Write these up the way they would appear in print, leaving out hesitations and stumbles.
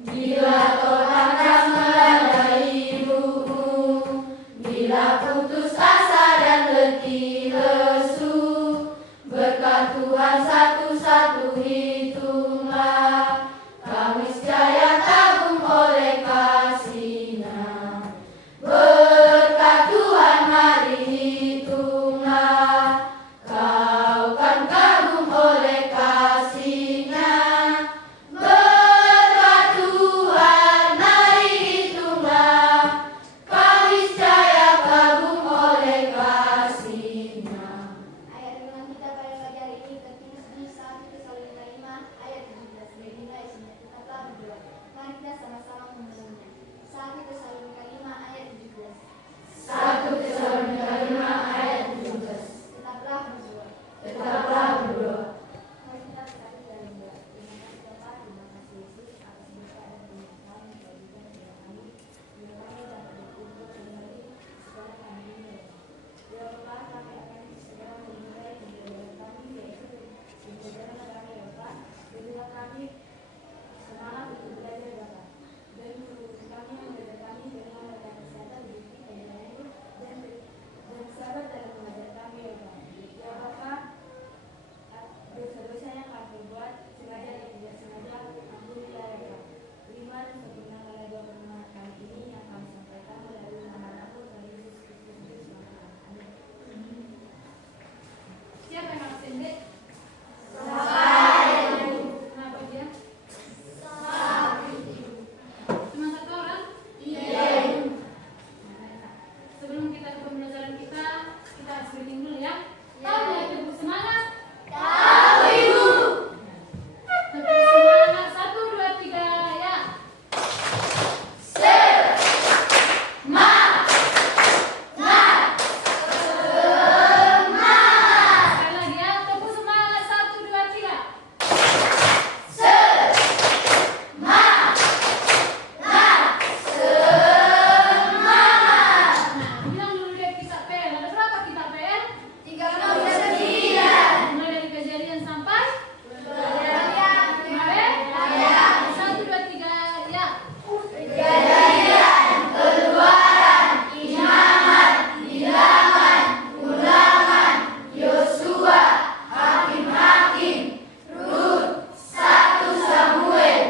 Bila kau akan meladai ibumu, bila putus asa dan letih lesu, berkat Tuhan satu-satu hitunglah, kami niscaya kagum oleh kasih-Nya. Berkat Tuhan mari hitunglah, kau kan kagum oleh kasih-Nya. Berkat Tuhan mari hitunglah, kau niscaya kagum oleh kasih-Nya. Ayat renungan kita pada pagi hari ini tertulis di 1 Tesalonika 5 ayat 17. Beginilah isinya, tetaplah berdoa. Mari kita sama-sama membacanya. 1 Tesalonika 5 ayat 17. 1 Tesalonika 5 ayat 17. Tetaplah berdoa. Tetaplah berdoa. Mari kita bersatu dalam doa. Terima kasih Bapa, terima kasih Yesus atas berkat dan penyertaan yang Kau berikan kepada kami. Bila kami dapat berkumpul kembali sekarang kami ini. Ya Bapa, kami akan segera memulai pembelajaran kami yaitu pembelajaran kami ya Bapa. Berilah kami semangat untuk belajar Bapa. Dan guru kami yang mengajar kami dengan mereka kesehatan diri penilaianmu dan sabar dalam mengajar kami ya Bapa. Ya Bapa, dosa-dosa yang kami perbuat sengaja dan tidak sengaja ampunilah ya Bapa. Terima dan sempurnakanlah doa permohonan kami ini yang kami sampaikan melalui nama Anakmu Tuhan Yesus Kristus. Amin. Siapa yang absen, Dek? Saya. Kenapa dia? Sapi. Cuma satu orang? Iya. Sebelum kita ke pembelajaran kita harus briefing dulu ya. Tahu nggak Ibu semangat? Tahu Ibu. Tepuk semangat 1, 2, 3 ya. Sekali lagi ya. Tepuk semangat 1, 2, 3. Nah, bilang dulu deh kitab PL. Ada berapa kitab PL? 39. Mulai dari Kejadian sampai Kejadian. kemarin? 1, 2, 3 ya. Kejadian, Keluaran, Imamat, Bilangan, Ulangan, Yosua, Hakim-Hakim, Rut, 1 Samuel,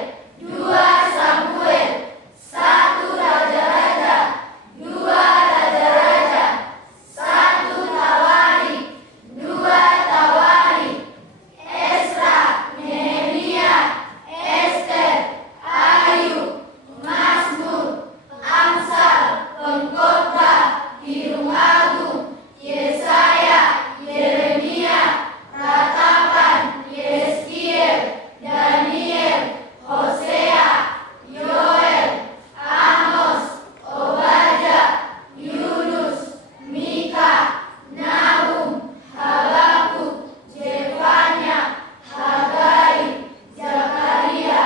2 Samuel, 1 Raja-Raja, 2 Raja-Raja, 1 Tawarikh, 2 Tawarikh, Esra, Nehemia, Ester, Ayub, Mazmur, Amsal, Pengkhotbah, Hirung Agung, Yesaya, Yeremia, Ratapan, Yeskiel, Daniel, Hosea, Yoel, Amos, Obadya, Yunus, Mika, Nahum, Habakuk, Zefanya, Hagai, Zakaria,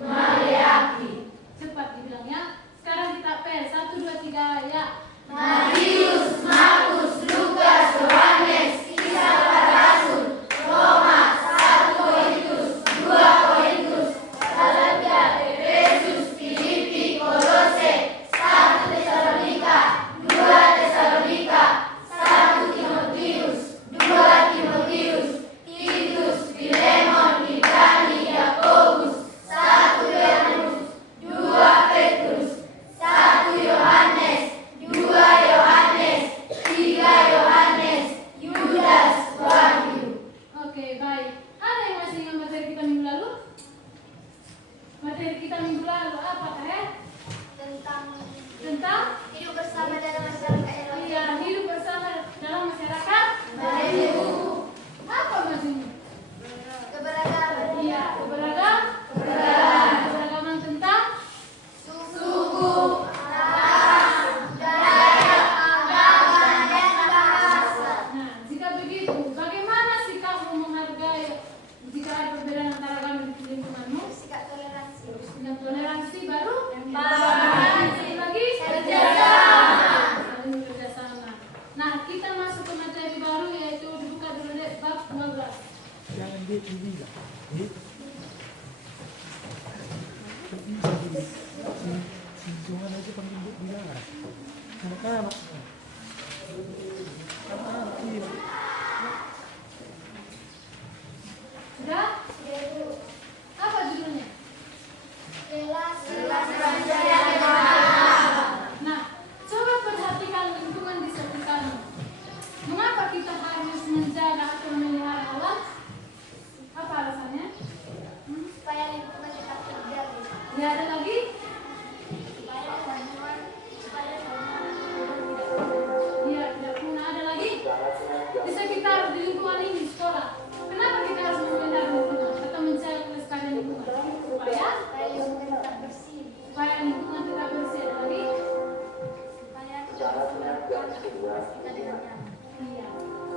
Maleaki. Cepat dibilangnya. Sekarang kita PL 1, 2, 3 ya. Matius, Markus, Lukas, Yohanes, Kisah para Rasul, Roma, 1 Korintus, 2 Korintus, Galatia, Efesus, Filipi, Kolose, 1 Tesalonika, 2 Tesalonika, 1 Timotius, 2 Timotius, Titus, Filemon, Ibrani, Yakobus, 1 Petrus, 2 Petrus, 1 Yohanes, 2 Yohanes, 3 Yohanes, Yudas, Wahyu. Oke, baik. Ada yang masih ingat materi kita minggu lalu? Materi kita minggu lalu apa teh? Tentang hidup bersama dalam masyarakat yang iya, hidup bersama dalam masyarakat. Baik. Apa maksudnya? keberagaman. Iya, Keberagaman. keberagaman tentang Suku, ras, budaya, agama, dan bahasa. Nah, jika begitu, bagaimana sikapmu menghargai jika ada perbedaan antara agama di lingkunganmu? Sikap toleransi. Dengan toleransi baru Toleransi. lagi Kerjasama. saling bekerjasama. Nah, kita masuk ke materi baru yaitu dibuka Lingkungan aja penting dilarang. Anak-anak. Anak-anak iya. Sudah? Apa judulnya? Nah, coba perhatikan lingkungan di sekitarmu. Mengapa kita harus menjaga atau memelihara alam? Apa alasannya? Supaya lingkungan tetap terjaga. Ya, ada lagi? Ya, tidak pernah ada lagi. Di sekitar di lingkungan ini sekolah. Kenapa kita harus memelihara lingkungan atau mencari kelestarian lingkungan? Supaya lingkungan tetap bersih. supaya lingkungan tetap bersih. Ada lagi? Supaya kita melakukan aktivitas kita dengan nyaman. Iya.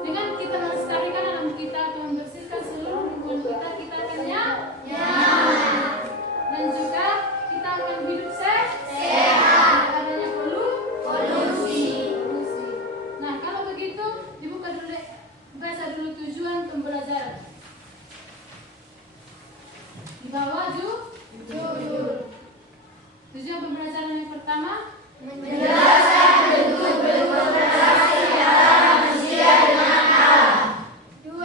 Dengan kita melestarikan alam kita atau membersihkan seluruh lingkungan kita, kita akan nyaman. Dan juga kita akan hidup sehat. Tidak adanya polusi. Nah, kalau begitu dibuka dulu, baca dulu tujuan pembelajaran. Di bawah tujuan pembelajaran yang pertama, Menjelaskan bentuk berinteraksi antara manusia dengan alam. 2.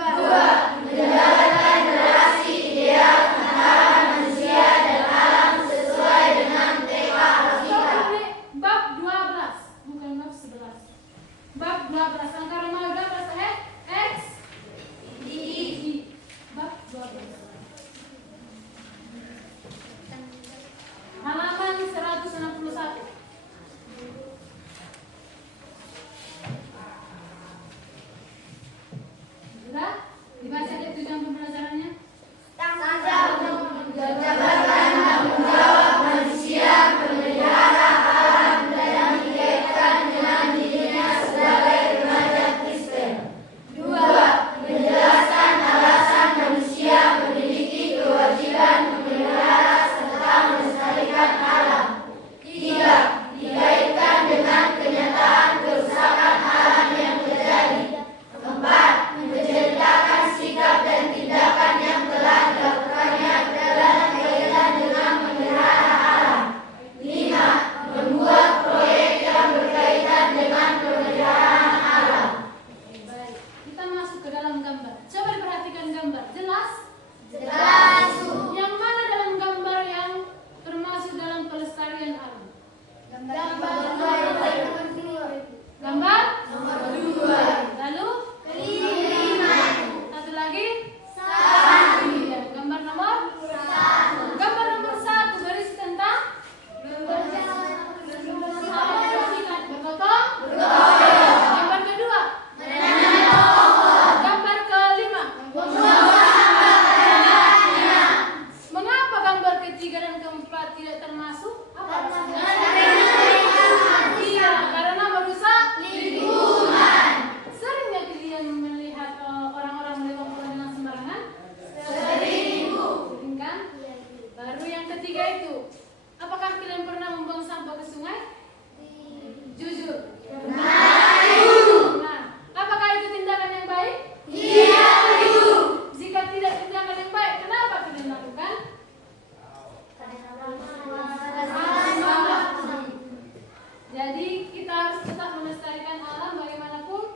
Menjalankan relasi ideal antara manusia dan alam sesuai dengan tema logika. bab 12, bukan bab 11. Bab 12, angka Romawi 12 X I. Bab 12. Halaman 161. Sudah? Dibaca deh tujuan pembelajarannya. Tanggung jabatan tanggung jawab manusia memelihara alam dan dikaitkan dengan dirinya sebagai remaja Kristen. 2. Menjelaskan alasan manusia memiliki kewajiban memelihara serta melestarikan alam. 3. Dikaitkan dengan kenyataan kerusakan alam yang terjadi. 4. Menceritakan sikap dan tindakan yang telah dilakukannya dalam kaitan dengan memelihara alam. 5. Membuat proyek yang berkaitan dengan pemeliharaan alam. Baik, kita masuk ke dalam gambar. Coba perhatikan gambar. Jelas? Jelas. Yang mana dalam gambar yang termasuk dalam pelestarian alam? Gambar nomor 2. Gambar? Nomor 2. Lalu? Kiriman. Satu lagi? Satu. Iya, gambar nomor? 1. Gambar nomor 1 berisi tentang bergotong? Gambar kedua? Gambar kelima? Mengapa gambar ketiga dan keempat tidak termasuk? Apa alasannya? Iya, karena merusak Lingkungan. Sering nggak kalian melihat orang-orang melewat bola dengan sembarangan? Sering. Sering kan? Baru yang ketiga itu, apakah kalian pernah membuang sampah ke sungai? Jujur. Nah, apakah itu tindakan yang baik? Iya. Jika tidak tindakan yang baik, kenapa kalian lakukan? Jadi kita harus tetap melestarikan alam bagaimanapun.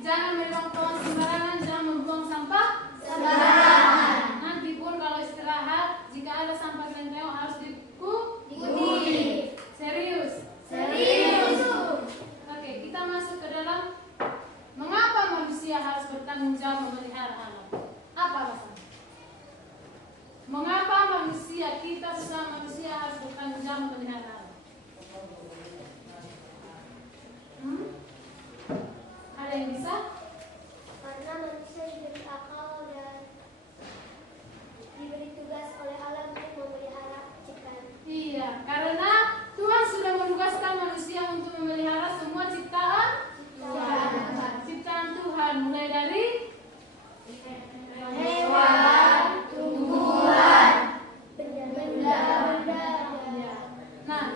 Jangan membuang tong sembarangan, jangan membuang sampah Sembarangan. Nanti pun kalau istirahat, jika ada sampah kalian tengok harus Diikuti. Serius. Serius. Oke, kita masuk ke dalam mengapa manusia harus bertanggung jawab memelihara alam. Apa alasannya? Mengapa kita sesama manusia harus bertanggung jawab memelihara alam? Ada yang bisa? Karena manusia diberi akal dan diberi tugas oleh alam untuk memelihara ciptaan. Iya, karena Tuhan sudah menugaskan manusia untuk memelihara semua ciptaan Tuhan, mulai dari Hewan, tumbuhan, Benda-benda. Nah,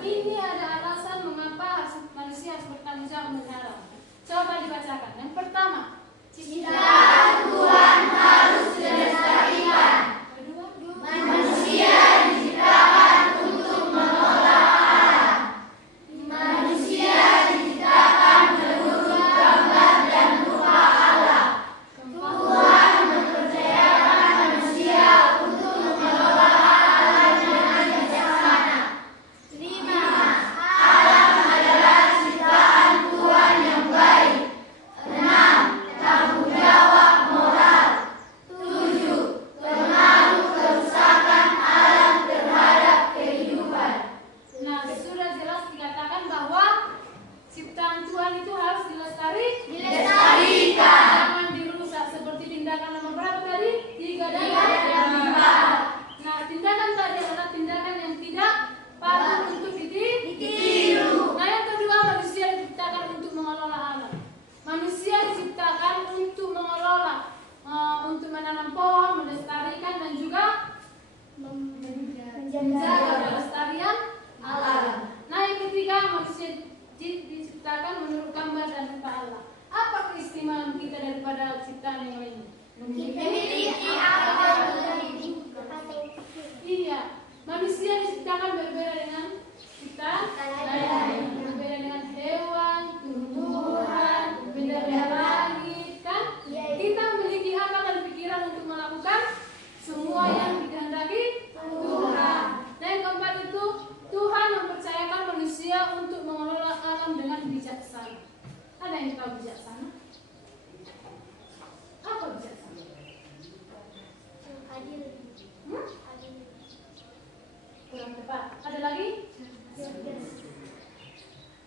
menjaga kelestarian alam. Nah, yang ketiga, manusia diciptakan menurut gambar dan rupa Allah. Apa keistimewaan kita daripada ciptaan yang lain? Memiliki akal dan Iya, manusia diciptakan berbeda dengan kita, berbeda dengan hewan, tumbuhan, berbeda dengan langit, kan? Kita memiliki akal dan pikiran untuk melakukan semua yang dikehendaki Tuhan. Dan yang keempat itu, Tuhan mempercayakan manusia untuk mengelola alam dengan bijaksana. Ada yang tahu bijaksana? Apa bijaksana? Kurang tepat. Ada lagi?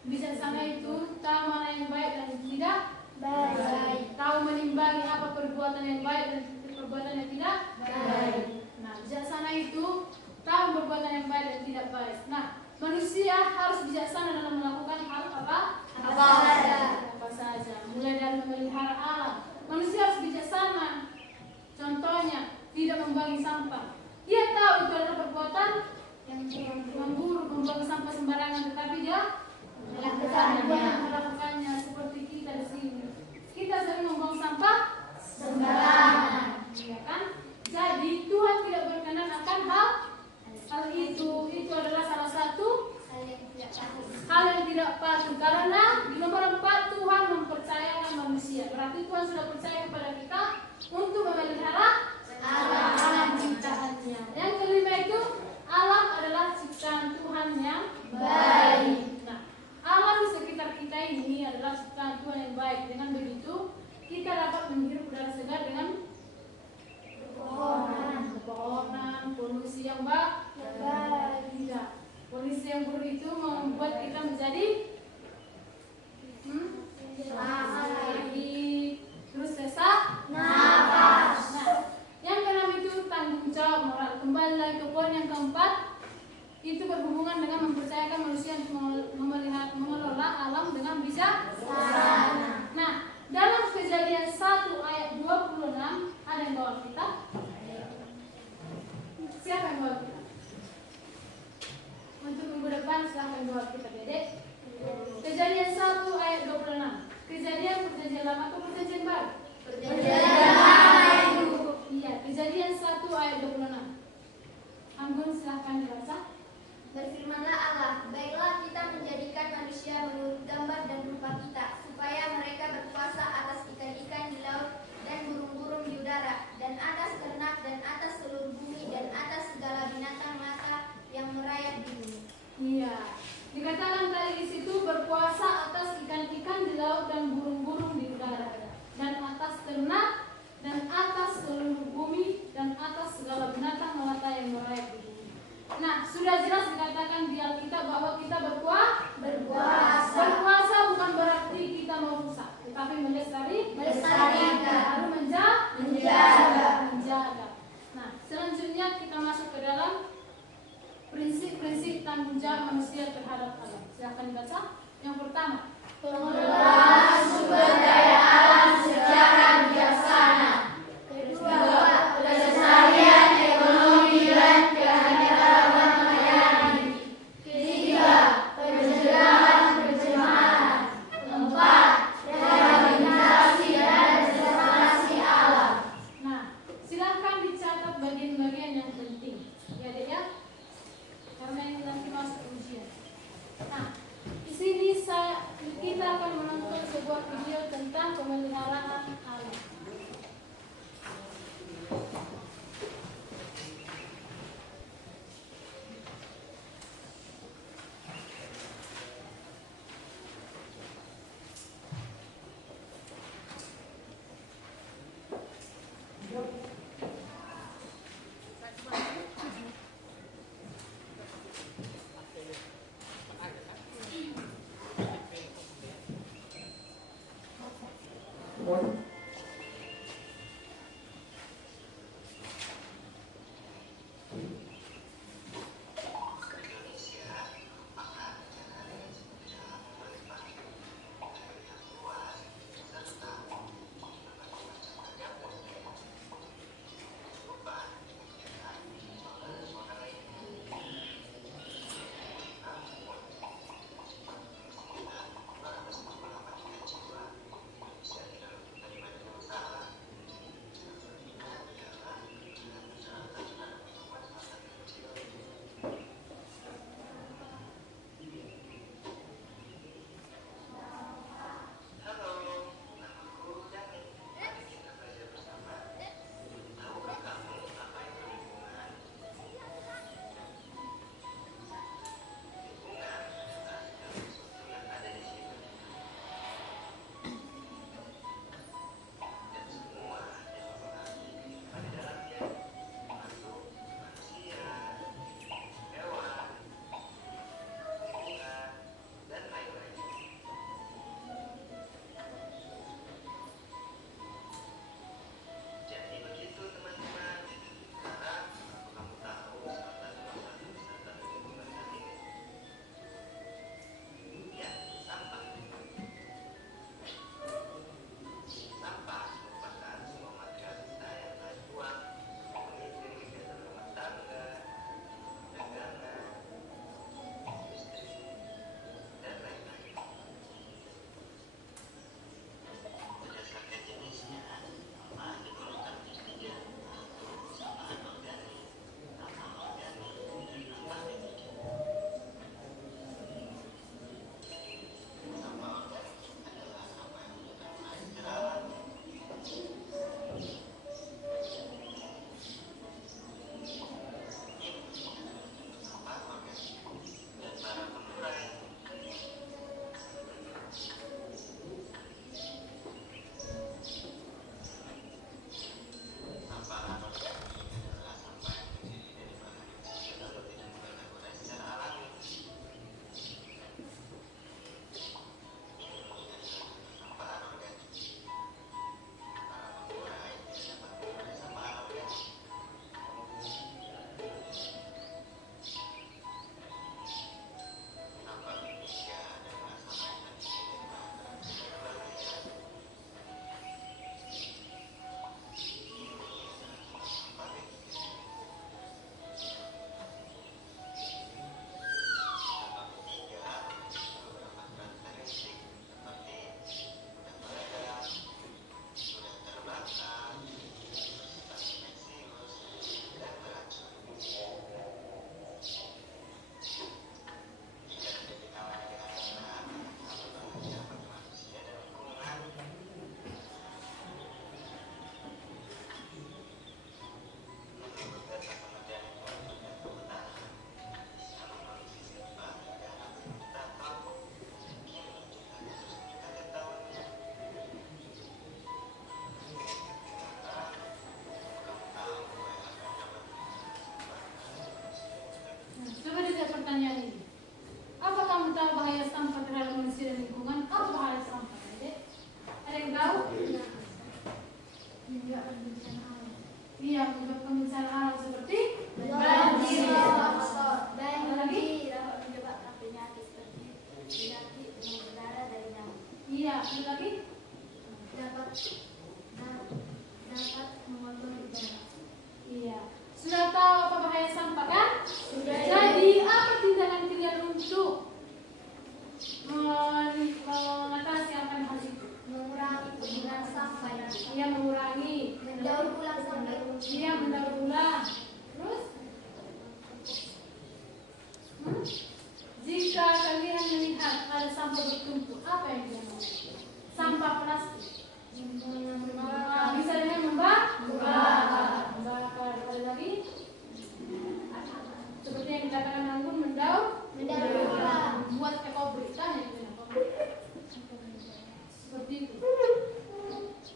Bijaksana itu tahu mana yang baik dan tidak baik. Tahu menimbangi apa perbuatan yang baik dan perbuatan yang tidak baik. Nah, bijaksana itu tahu perbuatan yang baik dan tidak baik. Nah, manusia harus bijaksana dalam melakukan hal apa? Apa saja. Mulai dari memelihara alam. Manusia harus bijaksana. Contohnya, tidak membuang sampah. Dia tahu itu adalah perbuatan yang memburuk, membuang sampah sembarangan, tetapi dia melakukannya seperti kita di sini. Kita sering membuang sampah sembarangan, ya kan? Jadi Tuhan tidak berkenan akan hal itu. Itu adalah salah satu hal yang tidak patut. Karena di nomor 4 Tuhan mempercayakan manusia. Berarti Tuhan sudah percaya kepada kita untuk memelihara alam ciptaannya. Yang kelima itu, alam adalah ciptaan Tuhan yang baik. Nah, alam di sekitar kita ini adalah ciptaan Tuhan yang baik. Dengan begitu, kita dapat menghirup udara segar dengan pepohonan, polusi yang baik. Tidak. Polusi yang buruk itu membuat kita menjadi terus sesak nafas. Nah, yang keenam itu tanggung jawab moral. Kembali lagi ke poin yang keempat, itu berhubungan dengan mempercayakan manusia untuk mengelola alam dengan bijaksana. Nah, dalam Kejadian 1 ayat 26, ada yang bawa kita? Siapa yang bawa kita? Untuk minggu depan silahkan bawa kita, Dedek. Kejadian 1 ayat 26. Kejadian perjanjian lama atau perjanjian baru? Perjanjian lama. Iya, Kejadian 1 ayat 26. Anggun silahkan dibaca. Berfirmanlah Allah, baiklah kita menjadikan manusia menurut gambar dan rupa kita, supaya mereka berkuasa atas ikan-ikan di laut dan burung-burung di udara, dan atas ternak dan atas seluruh bumi dan atas segala binatang melata yang merayap di bumi. Iya, dikatakan tadi di situ berkuasa atas ikan-ikan di laut dan burung-burung di udara, dan atas ternak dan atas seluruh bumi dan atas segala binatang melata yang merayap di bumi. Nah, sudah jelas dikatakan di Alkitab bahwa kita berkuasa. Berkuasa bukan berarti kita mau rusak, tetapi melestarikan, lalu menjaga. Nah, selanjutnya kita masuk ke dalam prinsip-prinsip tanggung jawab manusia terhadap alam. Silakan dibaca. Yang pertama, Pengelolaan sumber daya alam secara bijaksana. Kedua, pelestarian ekonomi dan keanekaragaman hayati. Ketiga, pencegahan pencemaran. Keempat, rehabilitasi dan restorasi alam. nah, silakan dicatat bagian-bagian yang penting. Ya, Dek ya. Karena ini nanti masuk ujian. Nah, di sini kita akan menonton sebuah video tentang tahu bahaya sampah terhadap manusia dan lingkungan? Apa bahaya sampah? Ada yang tahu? Iya, menyebabkan bencana alam seperti banjir. Banjir lagi? dapat menyebabkan penyakit seperti penyakit demam berdarah dari nyamuk. Iya, ada lagi? Dapat mengotori udara. Iya. Sudah tahu apa bahaya sampah kan? Sudah. Jadi apa tindakan kalian untuk mengatasi akan hal itu? Mengurangi penggunaan sampah yang Iya, mengurangi. mendaur ulang sampah. Iya, mendaur ulang. Terus? Jika kalian melihat ada sampah bertumpuk, apa yang kalian lakukan? Sampah plastik. Bisa dengan membakar. Ada lagi? Seperti yang kita katakan anggun, mendaur ulang. buat ekobrik kan ya, seperti itu.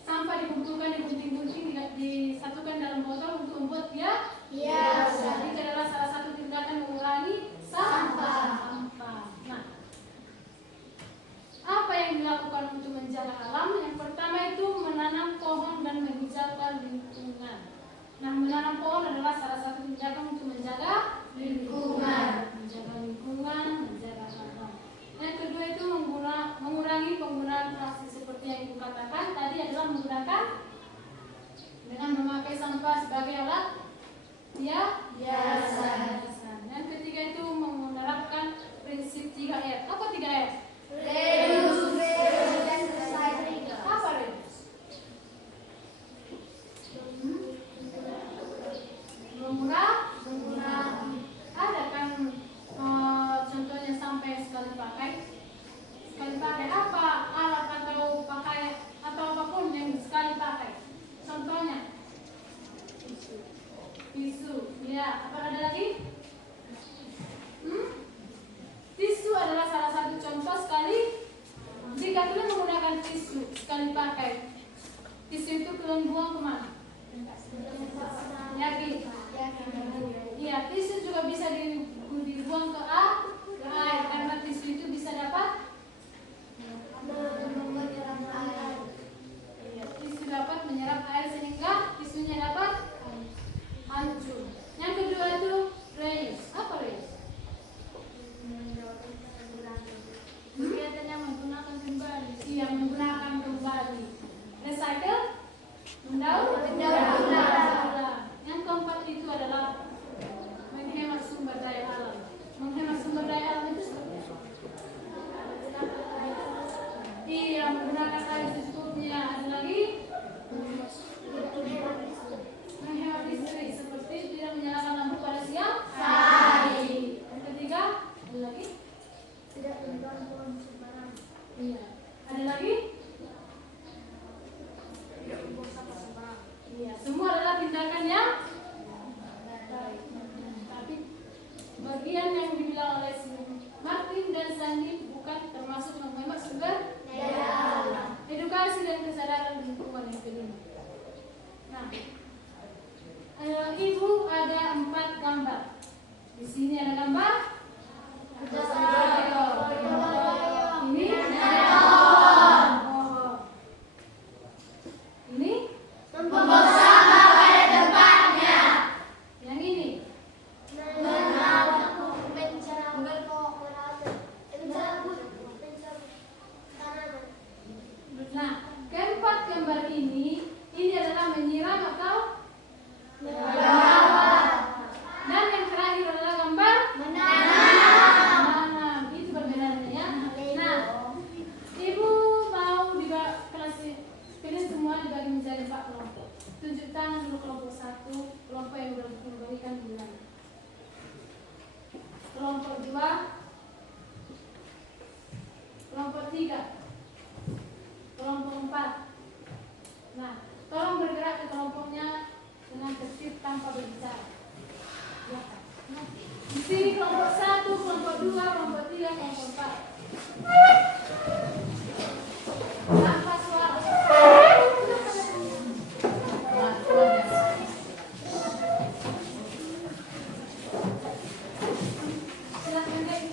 Sampah dikumpulkan, digunting-gunting, disatukan dalam botol untuk membuat dia Hias. Jadi itu adalah salah satu tindakan mengurangi sampah. Nah, apa yang dilakukan untuk menjaga alam? Yang pertama itu menanam pohon dan menghijaukan lingkungan. Nah, menanam pohon adalah salah satu tindakan untuk menjaga lingkungan, menjaga alam. Yang kedua itu mengurangi penggunaan plastik seperti yang ibu katakan tadi adalah menggunakan dengan memakai sampah sebagai alat hiasan. Yang ketiga itu menerapkan prinsip 3R. Apa 3R? Reduce, dan recycling. Apa reduce? Mengurangi. Ada kan contohnya sampai sekali pakai. Apa alat atau pakai atau apapun yang sekali pakai. Contohnya tisu. Ya, apa ada lagi? Tisu adalah salah satu contoh sekali. Jika kalian menggunakan tisu sekali pakai, tisu itu kalian buang kemana? Yakin? Iya, tisu juga bisa dibuang ke air karena tisu itu bisa dapat menyerap air. Iya, tisu dapat menyerap air sehingga tisunya dapat hancur. Yang kedua itu reuse. Apa reuse? Kelihatannya menggunakan kembali. Iya, menggunakan kembali. Recycle, mendaur ulang. Yang keempat itu adalah menghemat sumber daya alam. Menghemat sumber daya alam itu seperti apa? Iya, menggunakan air secukupnya. Ada lagi? Menghemat listrik seperti tidak menyalakan lampu pada siang hari. Yang ketiga, ada lagi? Tidak menebang pohon sembarangan. Iya. Ada lagi? Tidak membuang sampah sembarangan. Iya. Semua adalah tindakan yang baik. Tapi bagian yang dibilang oleh Martin dan Sandy bukan termasuk menghemat sumber daya alam. Edukasi dan kesadaran lingkungan yang kelima. Nah, Ibu ada 4 gambar. Di sini ada gambar ini ini Membuang sampah pada tempatnya. yang ini nah keempat gambar ini adalah menyiram atau dan yang terakhir adalah gambar menanam. Itu perbedaannya ya. Nah, Ibu mau kelas kalian semua dibagi menjadi 4 kelompok. Tunjuk tangan dulu kelompok 1, kelompok yang memberikan nilai. Kelompok 2, kelompok 3, kelompok 4. Nah, tolong bergerak ke kelompoknya dengan tertib tanpa berbicara. Di sini kelompok 1, kelompok 2, kelompok 3, kelompok 4. Tanpa suara. Silakan, Dek.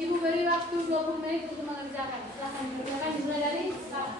Ibu beri waktu 20 menit untuk mengerjakan. Silahkan dikerjakan dimulai dari sekarang.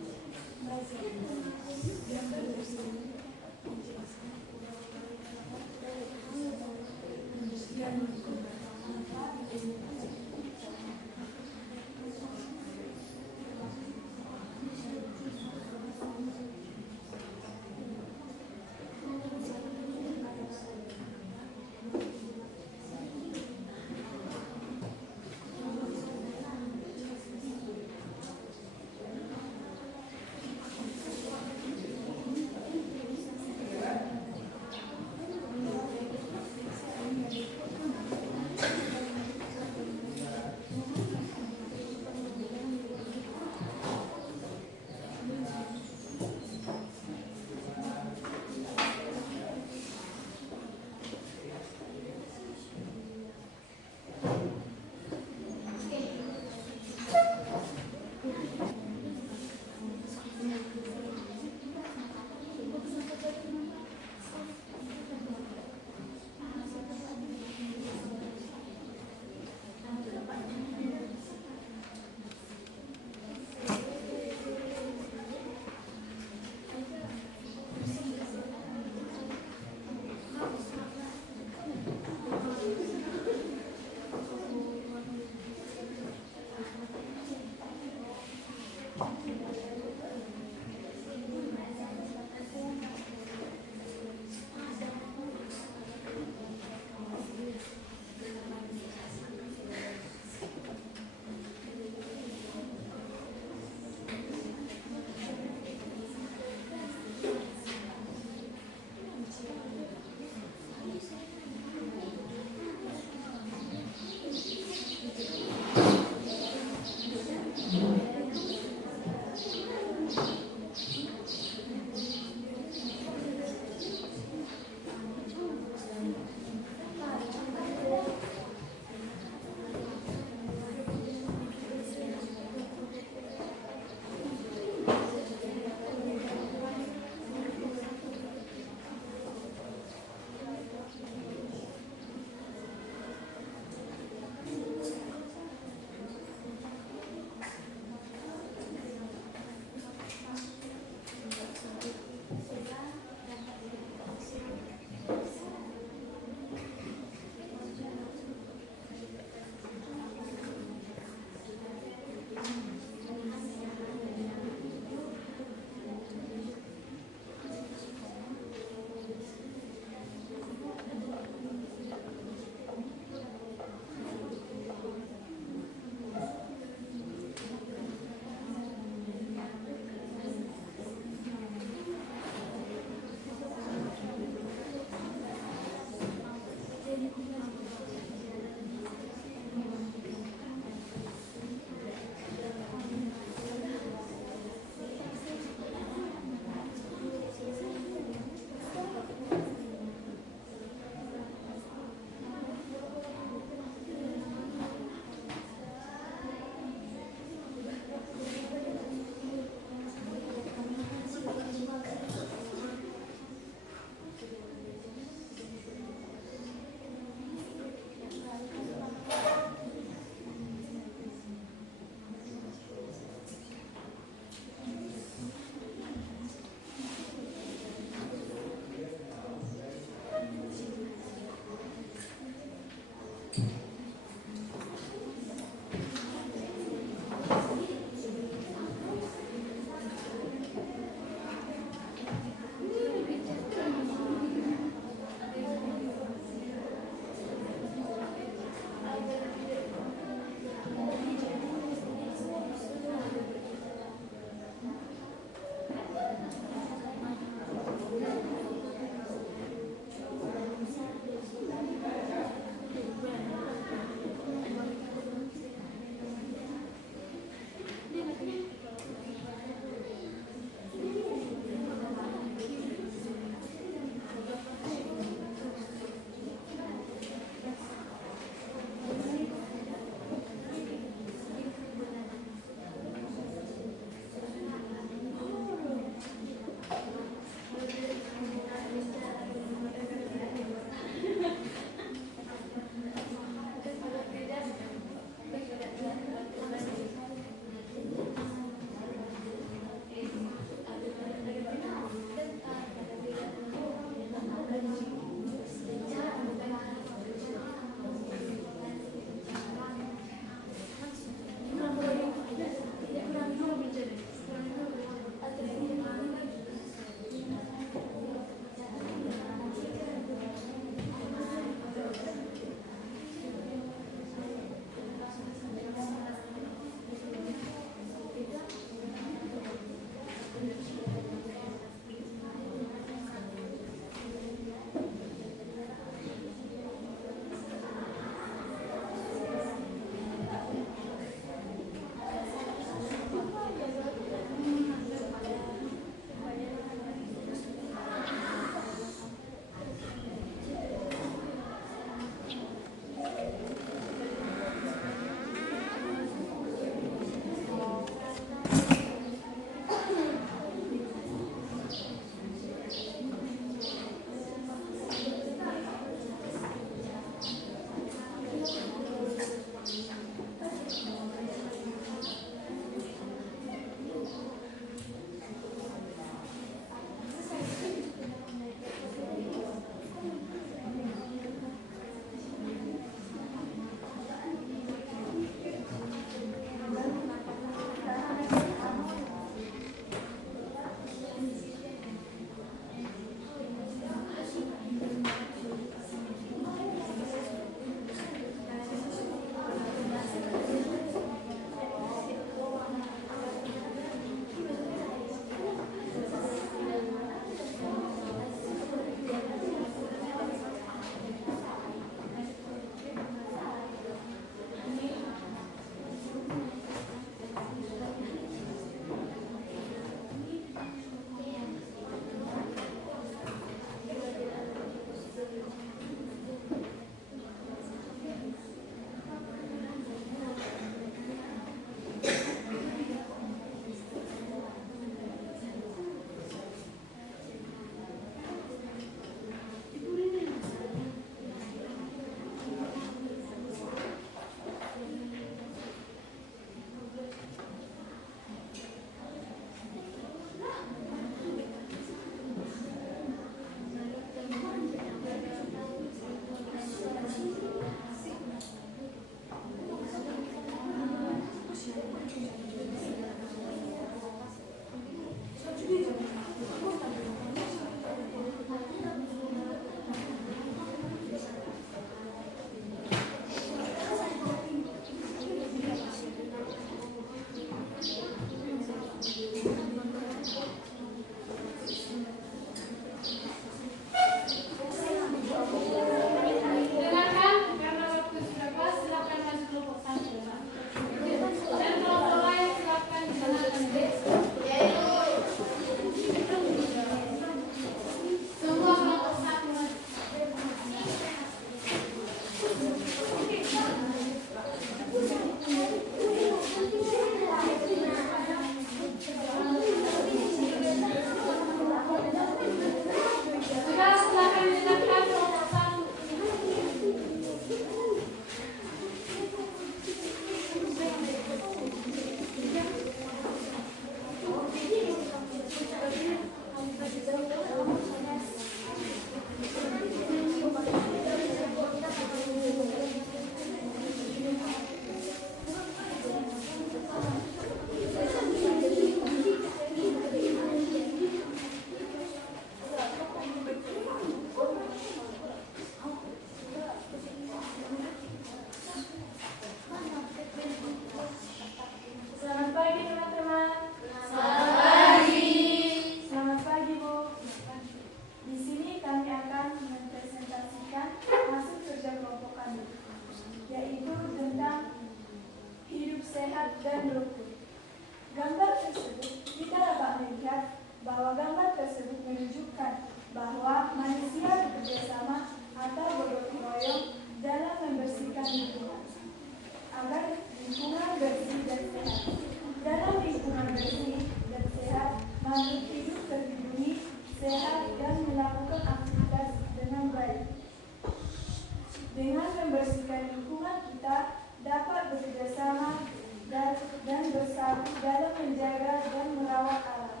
Dengan membersihkan lingkungan kita dapat bekerjasama dan bersatu dalam menjaga dan merawat alam.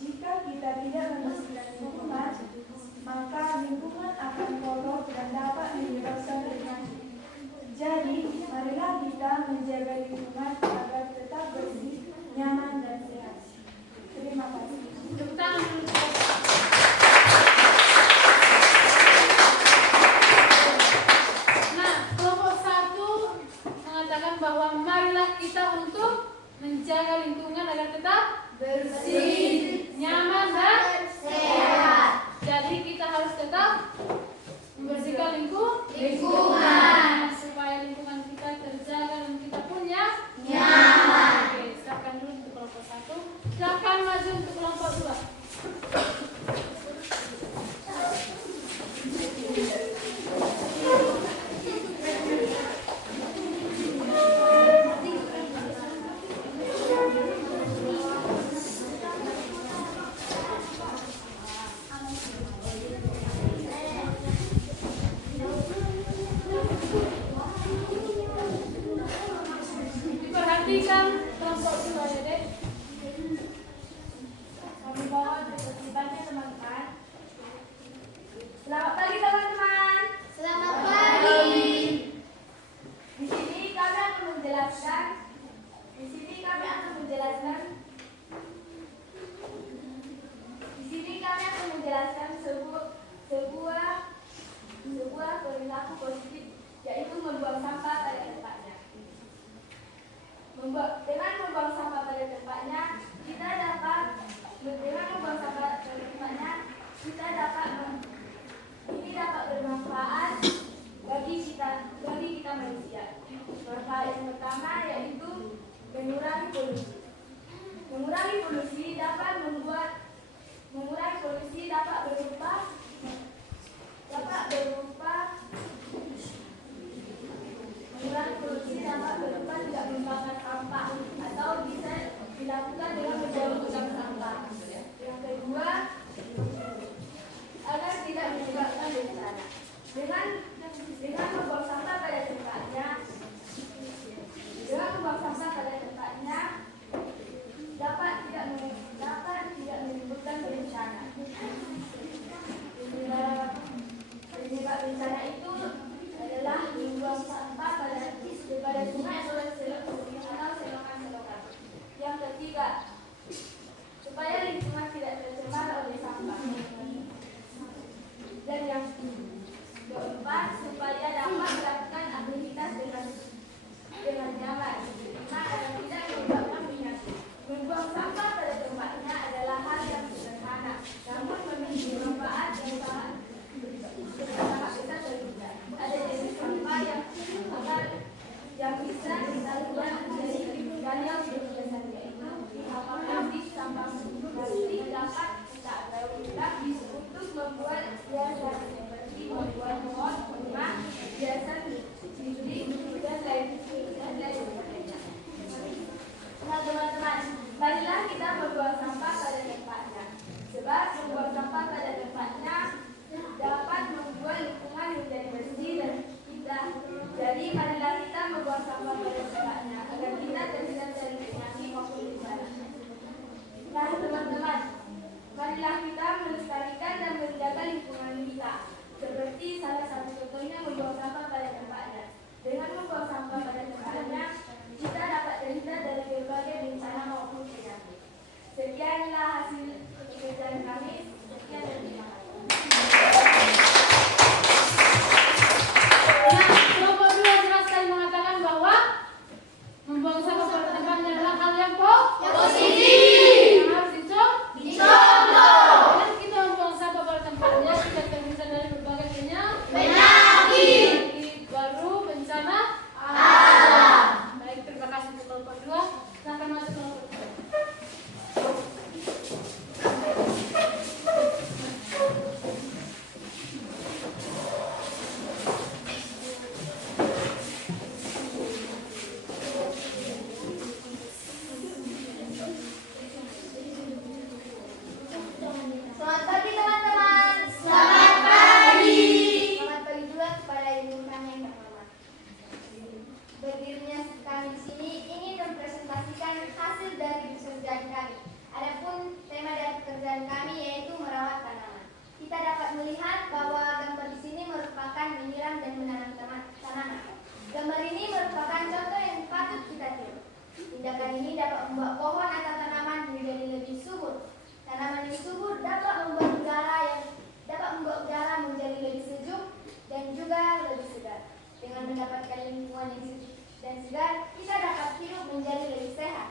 Jika kita tidak membersihkan lingkungan, maka lingkungan akan kotor dan dapat menyebabkan penyakit. Jadi, marilah kita menjaga lingkungan agar tetap bersih, nyaman, dan sehat. Terima kasih. Tepuk tangan dulu. Nah, kelompok 1 mengatakan bahwa marilah kita untuk menjaga lingkungan agar tetap bersih, nyaman, dan sehat. Jadi kita harus tetap membersihkan lingkungan supaya lingkungan kita terjaga dan kita punya nyaman. Oke, silakan dulu untuk kelompok 1. Silakan maju untuk kelompok 2. Diperhatikan kelompok 2 ya, Dek. Kami mohon ketertibannya, teman-teman. Selamat pagi, teman-teman. Selamat pagi. Di sini kami akan menjelaskan sebuah perilaku positif, yaitu membuang sampah pada tempatnya. Dengan membuang sampah pada tempatnya, kita dapat ini dapat bermanfaat bagi kita manusia. Manfaat yang pertama yaitu mengurangi polusi. Mengurangi polusi dapat berupa tidak membakar sampah atau bisa dilakukan dengan menjauh sampah. Yang kedua, agar tidak menyebabkan bencana. Dengan membuang sampah pada tempatnya, dapat tidak menimbulkan bencana. Penyebab bencana itu adalah membuang sampah pada sungai atau selokan-selokan. Yang ketiga, supaya lingkungan tidak tercemar oleh sampah. Dan yang keempat, supaya Nurkan yang pertama. Berdirinya kami di sini ingin mempresentasikan hasil dari pekerjaan kami. Adapun tema dari pekerjaan kami yaitu merawat tanaman. Kita dapat melihat bahwa gambar di sini merupakan menyiram dan menanam tanaman. Gambar ini merupakan contoh yang patut kita tiru. Tindakan ini dapat membuat pohon atau tanaman menjadi lebih subur. Tanaman yang subur dapat membuat udara menjadi lebih sejuk dan juga lebih segar. Dengan mendapatkan lingkungan yang sejuk dan segar, kita dapat hidup menjadi lebih sehat.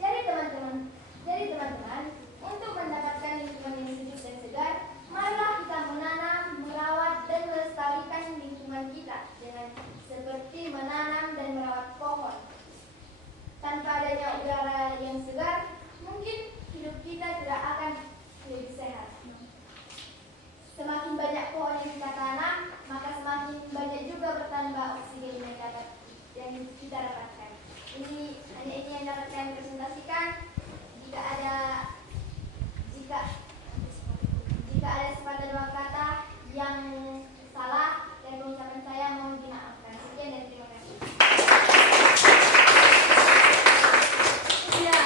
Jadi teman-teman, untuk mendapatkan lingkungan yang sejuk dan segar, marilah kita menanam, merawat, dan melestarikan lingkungan kita dengan seperti menanam dan merawat pohon. Tanpa adanya udara yang segar, mungkin hidup kita tidak akan lebih sehat. Semakin banyak pohon yang kita tanam, maka semakin banyak juga bertambah oksigen yang kita dapatkan. Hanya ini yang dapat kami presentasikan. Jika ada sepatah dua kata yang salah dari pengucapan saya, mohon dimaafkan. Sekian dan terima kasih. Ya,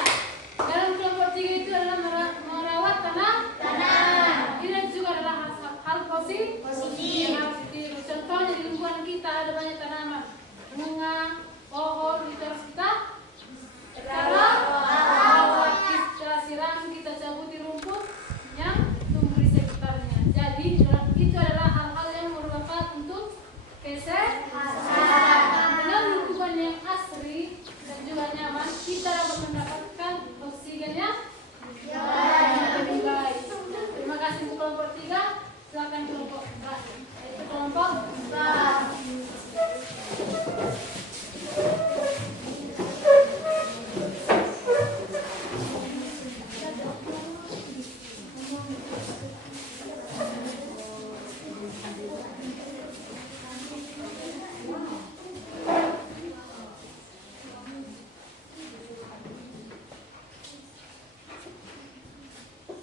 dalam kelompok 3 itu adalah merawat tanaman. Ini juga adalah hal positif. Contohnya di lingkungan kita ada banyak tanaman, bunga, pohon, itu harus kita rawat, kita siram, kita cabuti rumput yang tumbuh di sekitarnya. Jadi itu adalah hal-hal yang bermanfaat untuk kesehatan. Dengan lingkungan yang asri dan juga nyaman, kita dapat mendapatkan oksigen yang lebih baik. Terima kasih untuk kelompok 3. Silakan kelompok 4. Itu kelompok 4.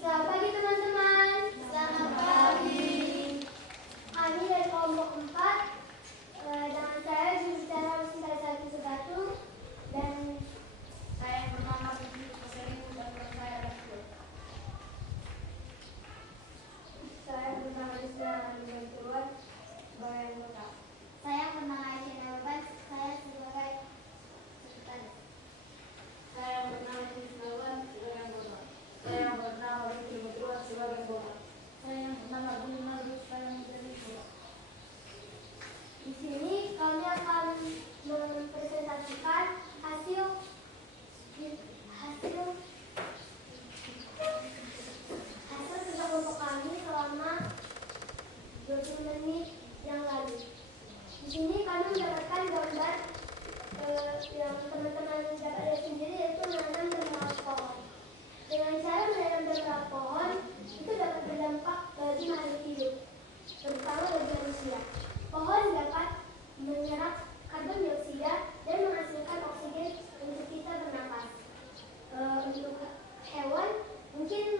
Selamat pagi teman-teman. Selamat pagi. Kami dari kelompok 4. Dengan saya jurubicara Mesin Satu Sebatu dan saya yang bernama Putri Kuseni dan saya Rasul. Saya bernama Isra Nandang Turwan sebagai anggota. Saya bernama Aisyah Nawaban, saya sebagai sekretaris. Saya bernama Ismawan sebagai anggota. Saya bernama Putri Turwan sebagai anggota. Saya bernama Bima saya menjadi anggota. Di sini kami akan mempresentasikan hasil kerja kelompok kami selama 20 menit yang lalu. Di sini kami mendapatkan gambar yang teman-teman dapat lihat sendiri, yaitu menanam dan merawat pohon. Dengan cara menanam dan merawat pohon, itu dapat berdampak bagi makhluk hidup, terutama bagi manusia. Pohon dapat menyerap karbon dioksida dan menghasilkan oksigen untuk kita bernafas. Untuk hewan, mungkin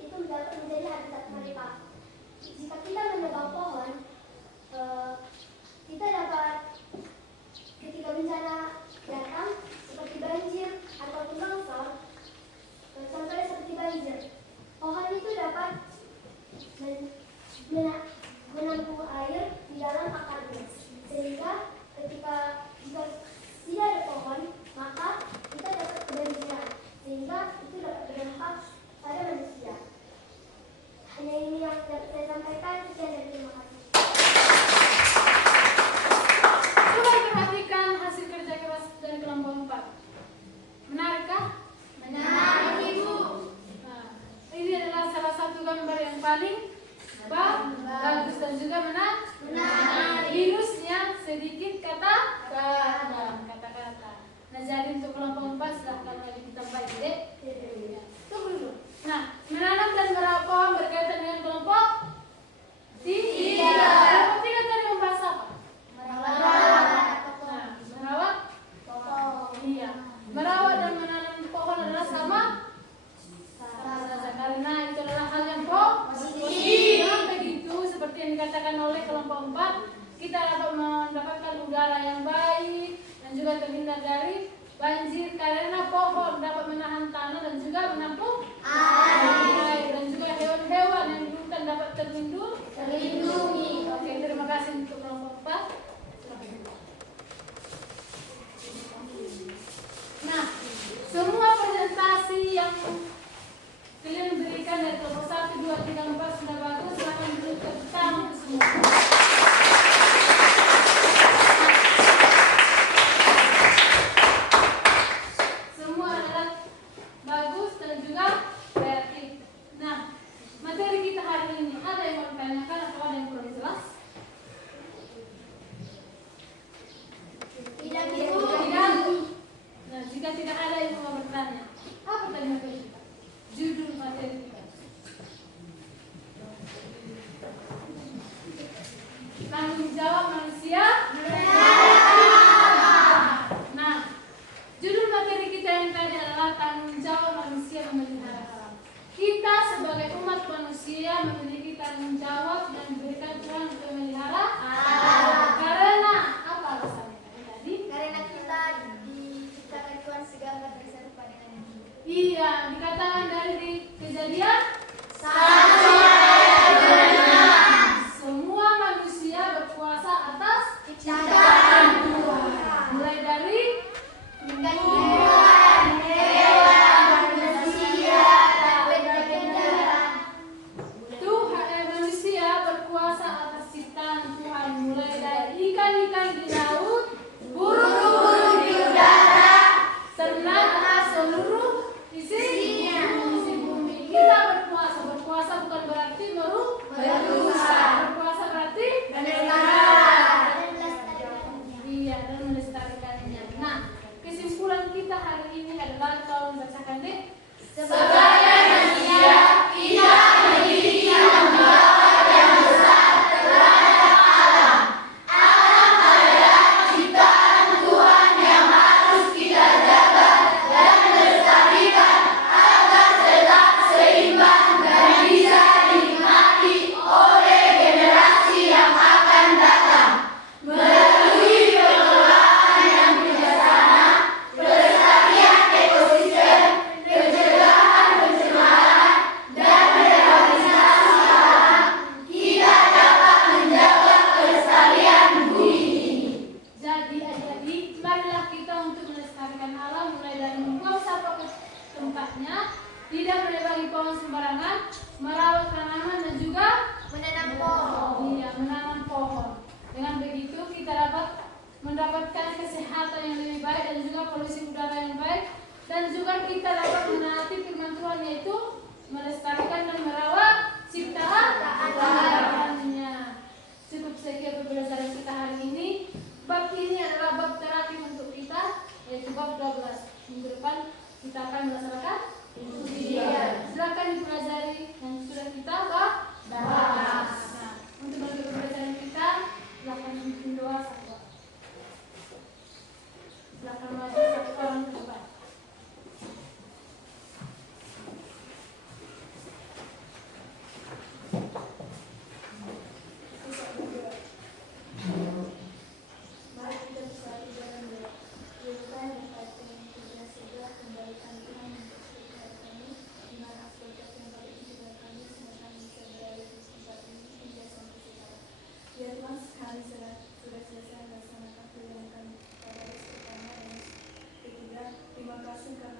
itu dapat menjadi habitat mereka. Jika kita menebang pohon, kita dapat ketika bencana datang keempat, kita dapat mendapatkan udara yang baik dan juga terhindar dari banjir karena pohon dapat menahan tanah dan juga menampung air, dan juga hewan-hewan yang dibutuhkan dapat terlindungi. Oke, terima kasih untuk kelompok 4. Nah, semua presentasi yang kalian berikan dari kelompok 1, 2, 3, 4 sudah bagus. Silahkan duduk ke depan semua. Semua adalah bagus dan juga kreatif. Nah, materi kita hari ini ada yang mau ditanyakan atau ada yang kurang jelas? Tidak. Nah, jika tidak ada yang mau bertanya, apa tadi materi kita? Judul materi kita. Tanggung jawab manusia. Nah, judul materi kita yang tadi adalah tanggung jawab manusia memelihara alam. Kita sebagai umat manusia memiliki tanggung jawab yang diberikan Tuhan untuk memelihara alam. Karena apa alasannya tadi? Karena kita diciptakan Tuhan segambar dan serupa dengan Dia. Iya, dikatakan dari di Kejadian 1 ayat 6. semua manusia berkuasa atas Ciptaan Tuhan. Mulai dari tumbuhan, hewan, manusia, dan benda-benda. manusia berkuasa atas ciptaan Tuhan, mulai dari ikan-ikan di laut, burung-burung di udara, ternak seluruh isi bumi. Kita berkuasa bukan berarti berusaha. Berkuasa berarti iya, dan melestarikannya. Nah, kesimpulan kita hari ini adalah, tolong bacakan deh. Sebagai manusia, kita memiliki tanggung jawab yang besar terhadap alam. Alam adalah ciptaan Tuhan yang harus kita jaga dan lestarikan agar tetap seimbang dan bisa dinikmati oleh generasi yang akan datang. Melalui pengelolaan yang bijaksana, pelestarian ekosistem, pencegahan pencemaran, dan rehabilitasi alam, kita dapat menjaga kelestarian bumi ini. Jadi adik-adik, marilah kita untuk melestarikan alam, mulai dari membuang sampah ke tempatnya, tidak menebangi pohon sembarangan, merawat tanaman dan juga Menanam pohon. iya, menanam pohon. Dengan begitu kita dapat mendapatkan kesehatan yang lebih baik dan juga polusi udara yang baik, dan juga kita dapat menaati firman Tuhan, yaitu melestarikan dan merawat ciptaan-Nya. Cukup sekian pembelajaran kita hari ini. Bab ini adalah bab terakhir untuk kita, yaitu bab 12. Minggu depan kita akan melaksanakan ujian. Silakan dipelajari yang sudah kita bahas. Nah, untuk menutup pembelajaran kita, silakan memimpin doa satu. Silakan maju satu orang ke depan. Mari kita bersatu dalam doa. Ya Tuhan yang Bapa yang Putra Surga, kembalikan Tuhan untuk setiap kami, di mana aspek yang baik juga kami, semua kami bisa berada di tempat ini hingga sampai sekarang. Ya Tuhan, kami sudah selesai melaksanakan pilihan kami pada hari pertama dan ketiga. Terima kasih kami